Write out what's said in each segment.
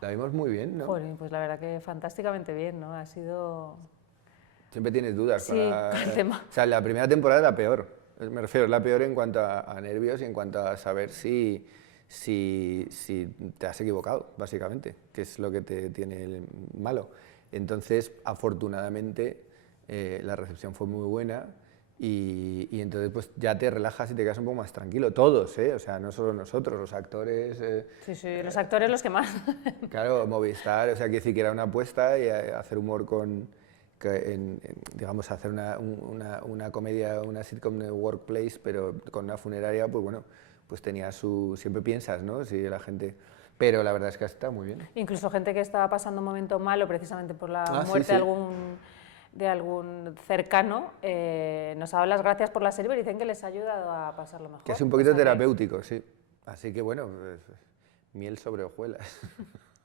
La vimos muy bien, ¿no? Jolín, pues la verdad que fantásticamente bien, ¿no? Ha sido... Siempre tienes dudas con Sí, con el tema. O sea, la primera temporada era peor. Me refiero, es la peor en cuanto a nervios y en cuanto a saber si te has equivocado, básicamente, que es lo que te tiene el malo. Entonces, afortunadamente, la recepción fue muy buena y entonces pues ya te relajas y te quedas un poco más tranquilo. Todos, ¿eh? O sea, no solo nosotros, los actores... Sí, sí, los actores los que más. Claro, Movistar, o sea, quiere decir que era una apuesta y hacer humor digamos, hacer una comedia, una sitcom de workplace, pero con una funeraria, pues bueno, pues tenía su... Siempre piensas, ¿no? Si la gente... Pero la verdad es que está muy bien. Incluso gente que estaba pasando un momento malo precisamente por la Ah, sí, muerte sí. de algún cercano, nos ha dado las gracias por la serie y dicen que les ha ayudado a pasarlo mejor. Que es un poquito terapéutico, sí. Así que bueno, pues, miel sobre hojuelas.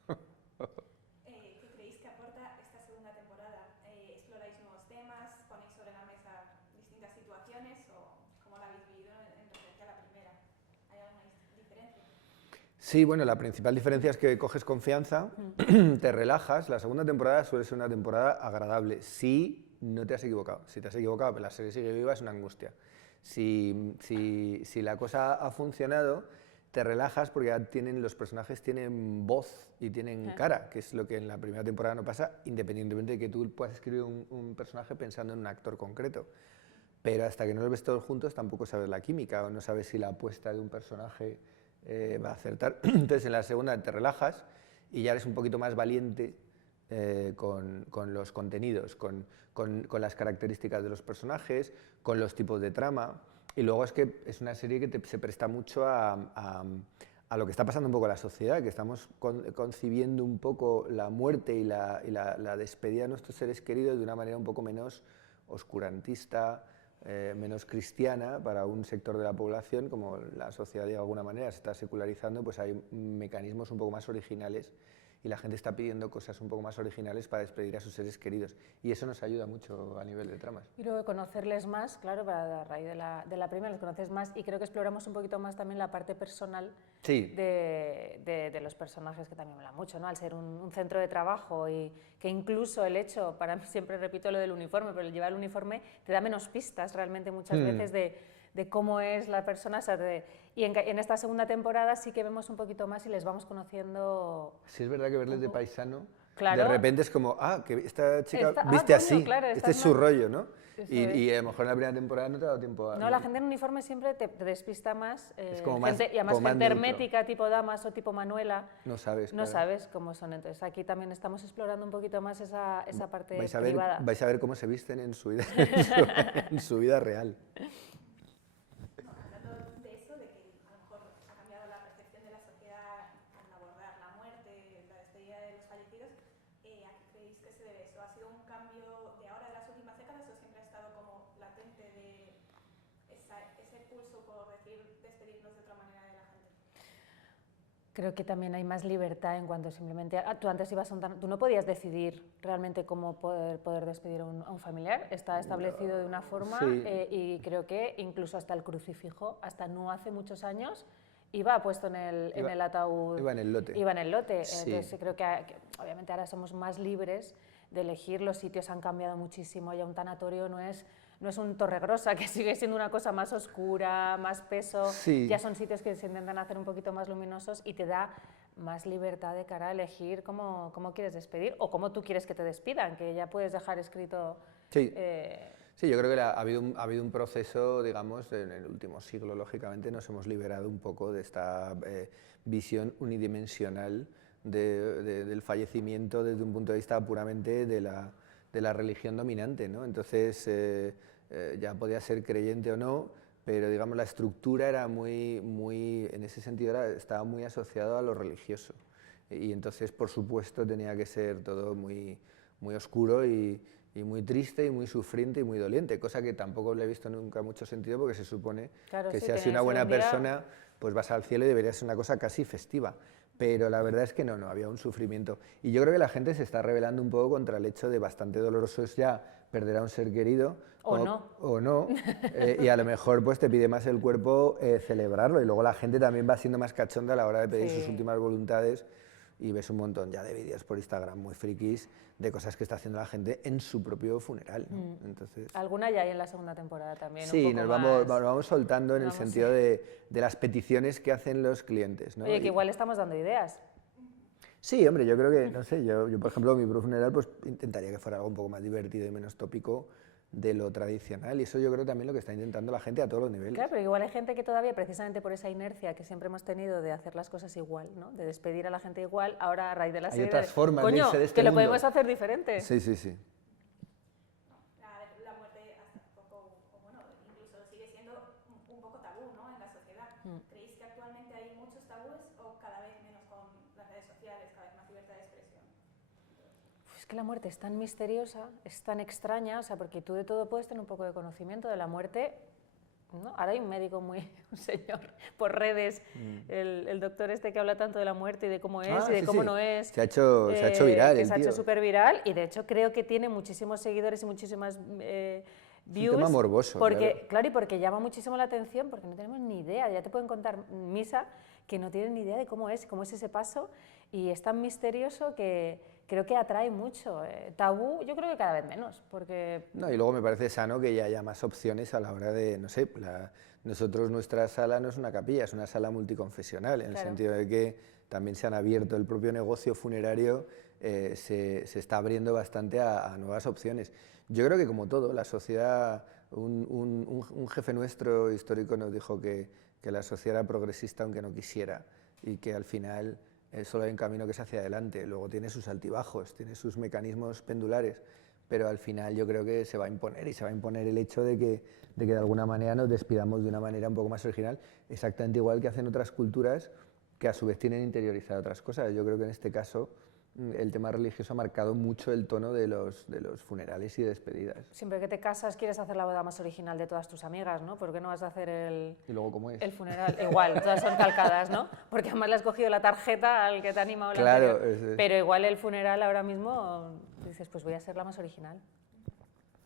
¿Qué creéis que aporta esta segunda temporada? ¿Exploráis nuevos temas? ¿Ponéis sobre la mesa distintas situaciones? ¿O cómo la habéis vivido en referencia a la primera? ¿Hay alguna diferencia? Sí, bueno, la principal diferencia es que coges confianza, te relajas. La segunda temporada suele ser una temporada agradable si no te has equivocado. Si te has equivocado, pero la serie sigue viva, es una angustia. Si la cosa ha funcionado, te relajas porque ya los personajes tienen voz y tienen cara, que es lo que en la primera temporada no pasa, independientemente de que tú puedas escribir un personaje pensando en un actor concreto. Pero hasta que no los ves todos juntos tampoco sabes la química o no sabes si la apuesta de un personaje va a acertar. Entonces en la segunda te relajas y ya eres un poquito más valiente con los contenidos, con las características de los personajes, con los tipos de trama. Y luego es que es una serie que se presta mucho a lo que está pasando un poco en la sociedad, que estamos concibiendo un poco la muerte y la despedida de nuestros seres queridos de una manera un poco menos oscurantista, menos cristiana para un sector de la población. Como la sociedad de alguna manera se está secularizando, pues hay mecanismos un poco más originales y la gente está pidiendo cosas un poco más originales para despedir a sus seres queridos y eso nos ayuda mucho a nivel de tramas. Y luego conocerles más, claro, a raíz de la primera los conoces más y creo que exploramos un poquito más también la parte personal sí. de los personajes, que también me mola mucho, ¿no? Al ser un centro de trabajo y que incluso el hecho, para mí siempre repito lo del uniforme, pero el llevar el uniforme te da menos pistas realmente muchas veces de cómo es la persona. O sea, y en esta segunda temporada sí que vemos un poquito más y les vamos conociendo. Sí, es verdad que verles de paisano, claro, de repente es como, que esta chica viste coño, así, claro, este es su rollo, ¿no? Y es. a lo mejor en la primera temporada no te ha dado tiempo a... No, la gente en uniforme siempre te despista más, es como gente, más, y además como gente más neutro. hermética, tipo Damas o tipo Manuela, No sabes, no claro. sabes cómo son. Entonces aquí también estamos explorando un poquito más esa parte privada. Vais a ver cómo se visten en su vida, en su vida real. Hablando de eso, de que a lo mejor ha cambiado la percepción de la sociedad al abordar la muerte, la despedida de los fallecidos, ¿a qué creéis que se debe eso? ¿Ha sido un cambio de ahora, de las últimas décadas, o siempre ha estado como latente de ese pulso por decir despedirnos de otra manera de la gente? Creo que también hay más libertad en cuanto simplemente... tú antes ibas tú no podías decidir realmente cómo poder despedir a un familiar, está establecido de una forma, sí. Y creo que incluso hasta el crucifijo, hasta no hace muchos años, iba puesto en el ataúd. Iba en el lote. Iba en el lote. Sí. Entonces creo que obviamente ahora somos más libres de elegir, los sitios han cambiado muchísimo, ya un tanatorio no es un Torregrosa, que sigue siendo una cosa más oscura, más peso, sí. Ya son sitios que se intentan hacer un poquito más luminosos y te da más libertad de cara a elegir cómo quieres despedir o cómo tú quieres que te despidan, que ya puedes dejar escrito... Sí. Sí, yo creo que ha habido un proceso, digamos, en el último siglo, lógicamente, nos hemos liberado un poco de esta visión unidimensional del fallecimiento desde un punto de vista puramente de la religión dominante, ¿no? Entonces, ya podía ser creyente o no, pero digamos la estructura era muy en ese sentido estaba muy asociado a lo religioso. Y entonces, por supuesto, tenía que ser todo muy oscuro y muy triste y muy sufriente y muy doliente, cosa que tampoco le he visto nunca mucho sentido porque se supone que si has sido una buena persona, pues vas al cielo y debería ser una cosa casi festiva. Pero la verdad es que no, había un sufrimiento. Y yo creo que la gente se está rebelando un poco contra el hecho de bastante doloroso es ya perder a un ser querido. O no. Y a lo mejor pues te pide más el cuerpo celebrarlo. Y luego la gente también va siendo más cachonda a la hora de pedir sus últimas voluntades. y ves un montón ya de vídeos por Instagram muy frikis de cosas que está haciendo la gente en su propio funeral, ¿no? Entonces, ¿Alguna ya hay en la segunda temporada también? sí, un poco nos más... vamos soltando en el Vamos, sentido de las peticiones que hacen los clientes, ¿no? Oye, que igual estamos dando ideas. Sí, hombre, yo creo que, no sé, yo por ejemplo, mi propio funeral, pues intentaría que fuera algo un poco más divertido y menos tópico de lo tradicional, y eso yo creo también lo que está intentando la gente a todos los niveles. Claro, pero igual hay gente que todavía, precisamente por esa inercia que siempre hemos tenido de hacer las cosas igual, ¿no? De despedir a la gente igual, ahora a raíz de la serie... otras formas de coño, irse de este que lo mundo. podemos hacer diferente. Sí, sí, sí. La muerte hasta un poco, o bueno, incluso sigue siendo un poco tabú, ¿no? En la sociedad. ¿Creéis que actualmente hay muchos tabúes o cada vez menos con las redes sociales, cada vez más libertad de expresión? Es que la muerte es tan misteriosa, es tan extraña, o sea, porque tú de todo puedes tener un poco de conocimiento de la muerte, ¿no? Ahora hay un médico un señor, por redes, el doctor este que habla tanto de la muerte y de cómo es y de sí, sí, no es. Se ha hecho viral, que se ha hecho súper viral y de hecho creo que tiene muchísimos seguidores y muchísimas views. Un tema morboso, porque, claro, y porque llama muchísimo la atención, porque no tenemos ni idea, ya te pueden contar misa que no tienen ni idea de cómo es ese paso y es tan misterioso que creo que atrae mucho. Tabú, yo creo que cada vez menos, porque... No, y luego me parece sano que ya haya más opciones a la hora de, no sé, nosotros nuestra sala no es una capilla, es una sala multiconfesional, en el sentido de que también se han abierto, el propio negocio funerario se está abriendo bastante a nuevas opciones. Yo creo que como todo, la sociedad, un jefe nuestro histórico nos dijo que la sociedad era progresista aunque no quisiera y que al final... solo hay un camino que es hacia adelante, luego tiene sus altibajos, tiene sus mecanismos pendulares, pero al final yo creo que se va a imponer y se va a imponer el hecho de que de alguna manera nos despidamos de una manera un poco más original, exactamente igual que hacen otras culturas que a su vez tienen interiorizado otras cosas. Yo creo que en este caso el tema religioso ha marcado mucho el tono de los funerales y despedidas. Siempre que te casas quieres hacer la boda más original de todas tus amigas, ¿no? ¿Por qué no vas a hacer ¿Y luego cómo es? el funeral? Igual, todas son calcadas, ¿no? Porque además le has cogido la tarjeta al que te ha animado la Claro, anterior. Pero igual el funeral ahora mismo dices, pues voy a ser la más original.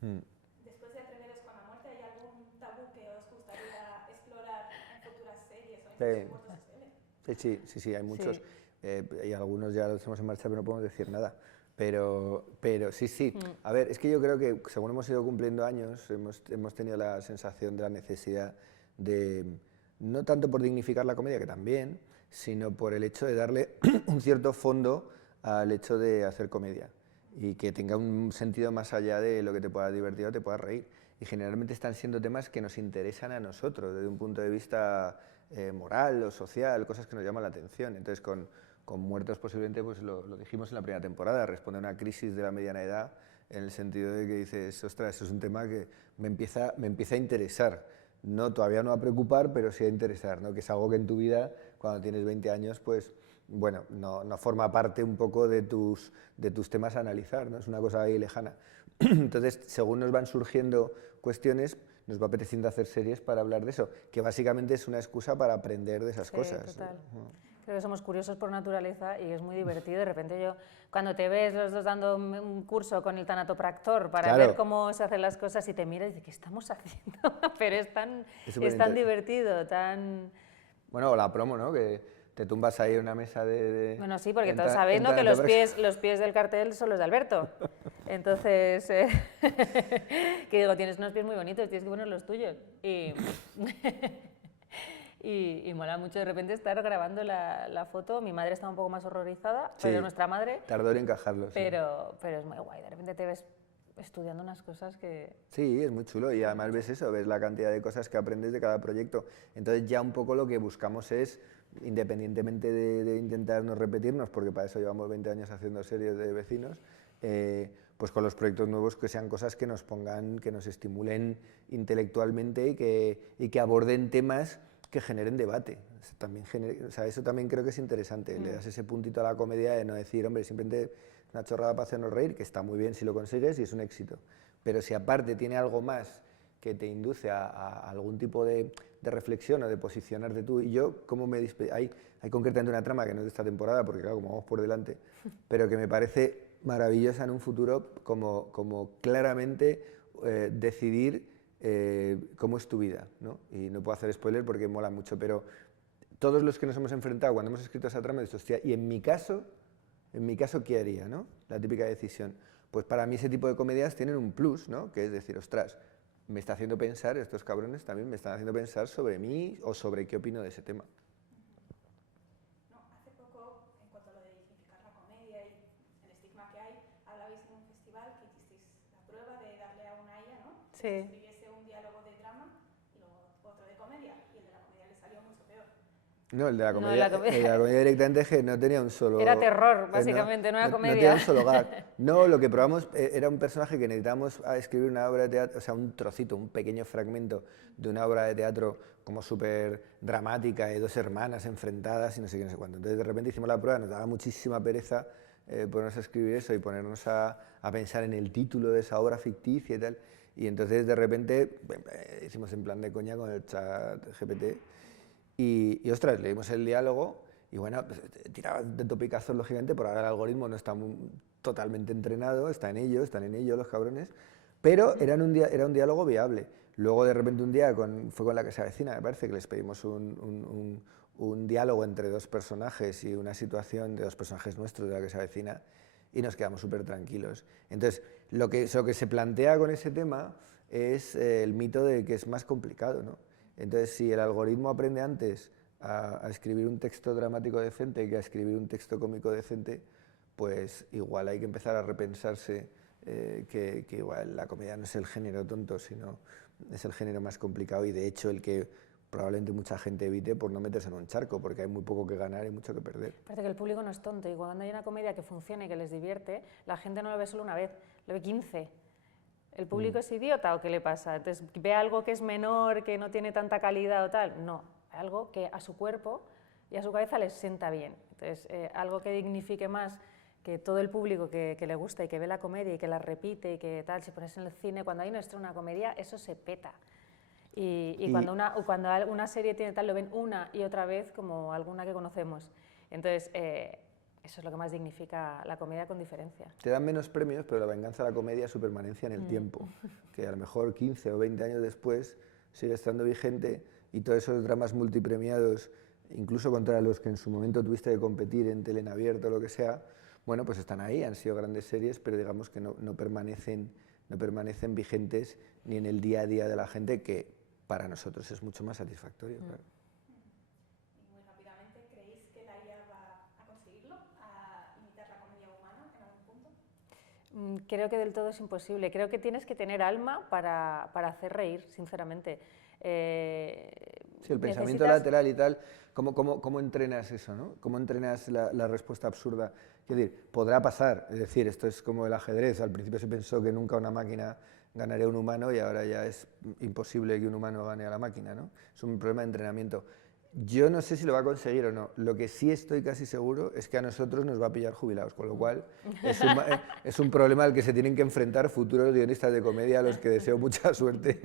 Después de Atreveros con la muerte, ¿hay algún tabú que os gustaría explorar en futuras series o en vuestros sociales? Sí, hay muchos. Sí. Y algunos ya los tenemos en marcha, pero no podemos decir nada. Pero sí. A ver, es que yo creo que según hemos ido cumpliendo años, hemos tenido la sensación de la necesidad de, no tanto por dignificar la comedia, que también, sino por el hecho de darle un cierto fondo al hecho de hacer comedia y que tenga un sentido más allá de lo que te pueda divertir o te pueda reír. Y generalmente están siendo temas que nos interesan a nosotros desde un punto de vista moral o social, cosas que nos llaman la atención. Entonces, con Muertos posiblemente, pues lo dijimos en la primera temporada, responde a una crisis de la mediana edad, en el sentido de que dices, ostras, eso es un tema que me empieza a interesar. No, todavía no a preocupar, pero sí a interesar, ¿no? Que es algo que en tu vida, cuando tienes 20 años, pues, bueno, no forma parte un poco de tus temas a analizar, ¿no? Es una cosa ahí lejana. Entonces, según nos van surgiendo cuestiones, nos va apeteciendo hacer series para hablar de eso, que básicamente es una excusa para aprender de esas cosas. Total. Creo que somos curiosos por naturaleza y es muy divertido. De repente cuando te ves los dos dando un curso con el tanatopractor para ver cómo se hacen las cosas y te miras y dices, ¿qué estamos haciendo? Pero es tan divertido, tan... Bueno, o la promo, ¿no? Que te tumbas ahí en una mesa de bueno, sí, porque todos sabéis, ¿no? Que los pies del cartel son los de Alberto. Entonces, que digo, tienes unos pies muy bonitos, tienes que poner los tuyos. Y mola mucho de repente estar grabando la foto. Mi madre está un poco más horrorizada, pero nuestra madre... Tardó en encajarlo, pero es muy guay, de repente te ves estudiando unas cosas que... Sí, es muy chulo y además ves eso, ves la cantidad de cosas que aprendes de cada proyecto. Entonces ya un poco lo que buscamos es, independientemente de intentarnos repetirnos, porque para eso llevamos 20 años haciendo series de vecinos, pues con los proyectos nuevos que sean cosas que nos pongan, que nos estimulen intelectualmente y que aborden temas que generen debate. Eso también creo que es interesante, le das ese puntito a la comedia de no decir, hombre, simplemente una chorrada para hacernos reír, que está muy bien si lo consigues y es un éxito, pero si aparte tiene algo más que te induce a algún tipo de reflexión o de posicionarte tú y yo, ¿cómo me hay concretamente una trama que no es de esta temporada, porque claro, como vamos por delante, pero que me parece maravillosa en un futuro como claramente decidir cómo es tu vida, ¿no? Y no puedo hacer spoiler porque mola mucho, pero todos los que nos hemos enfrentado cuando hemos escrito esa trama, hostia, y en mi caso, en mi caso, ¿qué haría? ¿No? La típica decisión. Pues para mí ese tipo de comedias tienen un plus, ¿no? Que es decir, ostras, me está haciendo pensar, estos cabrones también me están haciendo pensar sobre mí o sobre qué opino de ese tema. No, hace poco, en cuanto a lo de dignificar la comedia y el estigma que hay, hablabais en un festival que hicisteis la prueba de darle a una IA, ¿no? Sí. Que escribiese un diálogo de drama y luego otro de comedia, y el de la comedia le salió mucho peor. No, el de la No, comedia, la comedia. el de la comedia directamente es que no tenía un solo... Era terror, básicamente, no era No comedia. tenía un solo gag. No, lo que probamos era un personaje que necesitábamos escribir una obra de teatro, o sea, un trocito, un pequeño fragmento de una obra de teatro como súper dramática, de dos hermanas enfrentadas y no sé qué, no sé cuánto. Entonces, de repente hicimos la prueba, nos daba muchísima pereza ponernos a escribir eso y ponernos a pensar en el título de esa obra ficticia y tal. Y entonces, de repente, hicimos en plan de coña con el chat GPT. Y ostras, leímos el diálogo y bueno, pues, tiraba de topicazos lógicamente, por ahora el algoritmo no está totalmente entrenado, están en ello los cabrones, pero era un diálogo viable. Luego de repente un día fue con La que se avecina, me parece, que les pedimos un diálogo entre dos personajes y una situación de dos personajes nuestros de La que se avecina y nos quedamos súper tranquilos. Entonces, lo que se plantea con ese tema es el mito de que es más complicado, ¿no? Entonces, si el algoritmo aprende antes a escribir un texto dramático decente que a escribir un texto cómico decente, pues igual hay que empezar a repensarse que igual la comedia no es el género tonto, sino es el género más complicado y de hecho el que probablemente mucha gente evite por no meterse en un charco, porque hay muy poco que ganar y mucho que perder. Parece que el público no es tonto y cuando hay una comedia que funciona y que les divierte, la gente no lo ve solo una vez, lo ve 15. ¿El público es idiota o qué le pasa? Entonces, ¿ve algo que es menor, que no tiene tanta calidad o tal? No, algo que a su cuerpo y a su cabeza les sienta bien. Entonces, algo que dignifique más, que todo el público que le gusta y que ve la comedia y que la repite y que tal, si pones en el cine, cuando hay una comedia, eso se peta. Y cuando una serie tiene tal, lo ven una y otra vez como alguna que conocemos. Entonces, eso es lo que más dignifica la comedia con diferencia. Te dan menos premios, pero la venganza de la comedia es su permanencia en el tiempo, que a lo mejor 15 o 20 años después sigue estando vigente y todos esos dramas multipremiados, incluso contra los que en su momento tuviste que competir en tele en abierto o lo que sea, bueno, pues están ahí, han sido grandes series, pero digamos que no permanecen vigentes ni en el día a día de la gente, que para nosotros es mucho más satisfactorio. Claro. Y muy rápidamente, ¿creéis que la IA va a conseguirlo? ¿A imitar la comedia humana en algún punto? Creo que del todo es imposible. Creo que tienes que tener alma para hacer reír, sinceramente. Sí, el pensamiento lateral y tal, ¿cómo entrenas eso, ¿no? ¿Cómo entrenas la respuesta absurda? Es decir, podrá pasar, es decir, esto es como el ajedrez, al principio se pensó que nunca una máquina ganaría a un humano y ahora ya es imposible que un humano gane a la máquina, ¿no? Es un problema de entrenamiento. Yo no sé si lo va a conseguir o no, lo que sí estoy casi seguro es que a nosotros nos va a pillar jubilados, con lo cual es un problema al que se tienen que enfrentar futuros guionistas de comedia a los que deseo mucha suerte.